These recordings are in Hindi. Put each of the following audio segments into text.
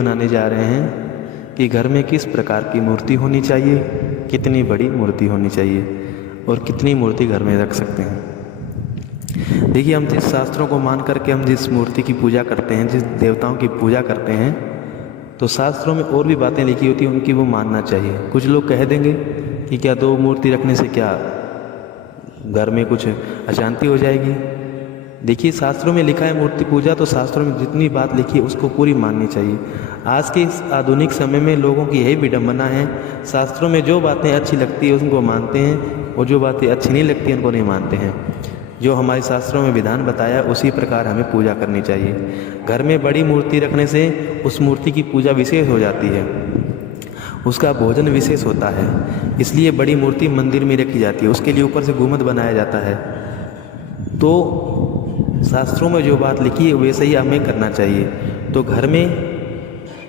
बनाने जा रहे हैं कि घर में किस प्रकार की मूर्ति होनी चाहिए, कितनी बड़ी मूर्ति होनी चाहिए और कितनी मूर्ति घर में रख सकते हैं। देखिए, हम जिस शास्त्रों को मान करके हम जिस मूर्ति की पूजा करते हैं, जिस देवताओं की पूजा करते हैं, तो शास्त्रों में और भी बातें लिखी होती हैं, उनकी वो मानना चाहिए। कुछ लोग कह देंगे कि क्या दो मूर्ति रखने से क्या घर में कुछ अशांति हो जाएगी। देखिए, शास्त्रों में लिखा है मूर्ति पूजा, तो शास्त्रों में जितनी बात लिखी है उसको पूरी माननी चाहिए। आज के इस आधुनिक समय में लोगों की यही विडंबना है, शास्त्रों में जो बातें अच्छी लगती है उनको मानते हैं और जो बातें अच्छी नहीं लगती उनको नहीं मानते हैं। जो हमारे शास्त्रों में विधान बताया उसी प्रकार हमें पूजा करनी चाहिए। घर में बड़ी मूर्ति रखने से उस मूर्ति की पूजा विशेष हो जाती है, उसका भोजन विशेष होता है, इसलिए बड़ी मूर्ति मंदिर में रखी जाती है, उसके लिए ऊपर से गुम्बद बनाया जाता है। तो शास्त्रों में जो बात लिखी है वैसे ही हमें करना चाहिए। तो घर में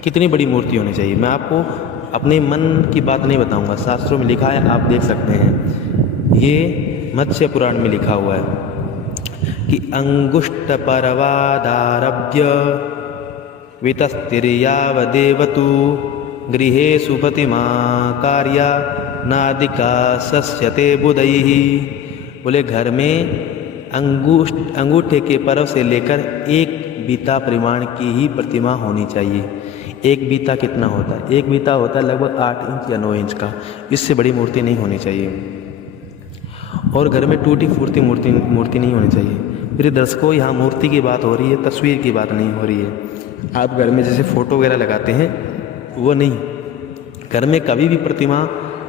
कितनी बड़ी मूर्ति होनी चाहिए, मैं आपको अपने मन की बात नहीं बताऊंगा, शास्त्रों में लिखा है, आप देख सकते हैं। ये मत्स्य पुराण में लिखा हुआ है कि अंगुष्ठ परवादारभ्य वितस्तिर्यावदेवतु गृहेषु प्रतिमा कार्या नादिका सस्यते बुधैः। बोले, घर में अंगूठे के पर्व से लेकर एक बीता परिमाण की ही प्रतिमा होनी चाहिए। एक बीता कितना होता है? एक बीता होता है लगभग 8 इंच या 9 इंच का, इससे बड़ी मूर्ति नहीं होनी चाहिए। और घर में टूटी फूटी मूर्ति नहीं होनी चाहिए। फिर दर्शकों, यहाँ मूर्ति की बात हो रही है, तस्वीर की बात नहीं हो रही है। आप घर में जैसे फ़ोटो वगैरह लगाते हैं वो नहीं, घर में कभी भी प्रतिमा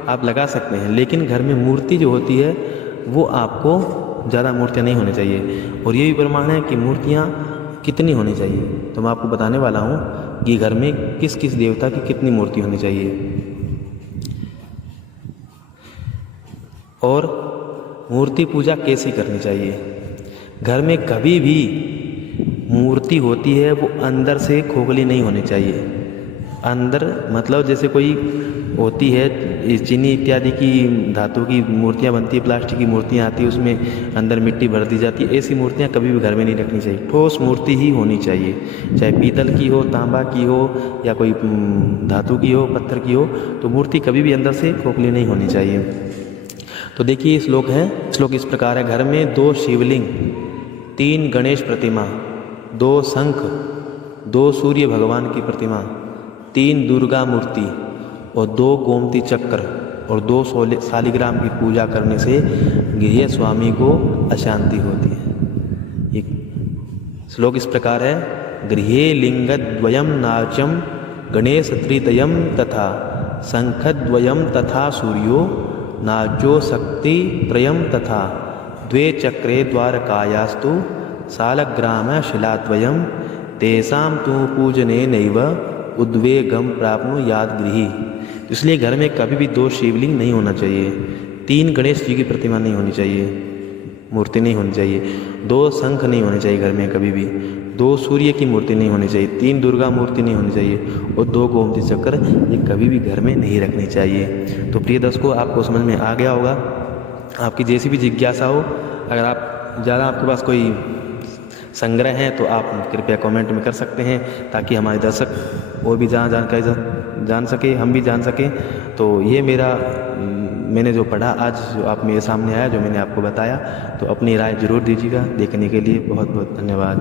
आप लगा सकते हैं, लेकिन घर में मूर्ति जो होती है वो आपको ज़्यादा मूर्तियाँ नहीं होनी चाहिए। और ये भी प्रमाण है कि मूर्तियाँ कितनी होनी चाहिए, तो मैं आपको बताने वाला हूँ कि घर में किस किस देवता की कितनी मूर्ति होनी चाहिए। और मूर्ति पूजा कैसी करनी चाहिए। घर में कभी भी मूर्ति होती है वो अंदर से खोखली नहीं होनी चाहिए। अंदर मतलब जैसे कोई होती है चीनी इत्यादि की धातु की मूर्तियाँ बनती है, प्लास्टिक की मूर्तियाँ आती है, उसमें अंदर मिट्टी भर दी जाती है, ऐसी मूर्तियाँ कभी भी घर में नहीं रखनी चाहिए। ठोस मूर्ति ही होनी चाहिए, चाहे पीतल की हो, तांबा की हो या कोई धातु की हो, पत्थर की हो, तो मूर्ति कभी भी अंदर से खोखली नहीं होनी चाहिए। तो देखिए, श्लोक इस प्रकार है। घर में 2 शिवलिंग, 3 गणेश प्रतिमा, 2 शंख, 2 सूर्य भगवान की प्रतिमा, 3 दुर्गा मूर्ति और 2 गोमती चक्र और 2 शालिग्राम की पूजा करने से गृह स्वामी को अशांति होती है। एक श्लोक इस प्रकार है। गृहे लिंगद्वयम नाचम गणेश त्रितयम तथा शंखद्वयम तथा सूर्यो नाजो शक्ति त्रयम तथा 2 चक्रे द्वारकायास्तु शालग्राम शिलाद्वयम तेषां तु पूजने नैव उद्वेगम प्राप्नु याद गृही। इसलिए घर में कभी भी 2 शिवलिंग नहीं होना चाहिए, 3 गणेश जी की प्रतिमा नहीं होनी चाहिए, मूर्ति नहीं होनी चाहिए, 2 शंख नहीं होने चाहिए घर में कभी भी, 2 सूर्य की मूर्ति नहीं होनी चाहिए, 3 दुर्गा मूर्ति नहीं होनी चाहिए और 2 गोमती चक्र ये कभी भी घर में नहीं रखनी चाहिए। तो प्रिय दर्शकों, आपको समझ में आ गया होगा। आपकी जैसी भी जिज्ञासा हो, अगर आप ज़्यादा आपके पास कोई संग्रह हैं तो आप कृपया कमेंट में कर सकते हैं, ताकि हमारे दर्शक और भी जानकारी जान सके, हम भी जान सकें। तो ये मैंने जो पढ़ा आज, जो आप मेरे सामने आया, जो मैंने आपको बताया, तो अपनी राय जरूर दीजिएगा। देखने के लिए बहुत बहुत धन्यवाद।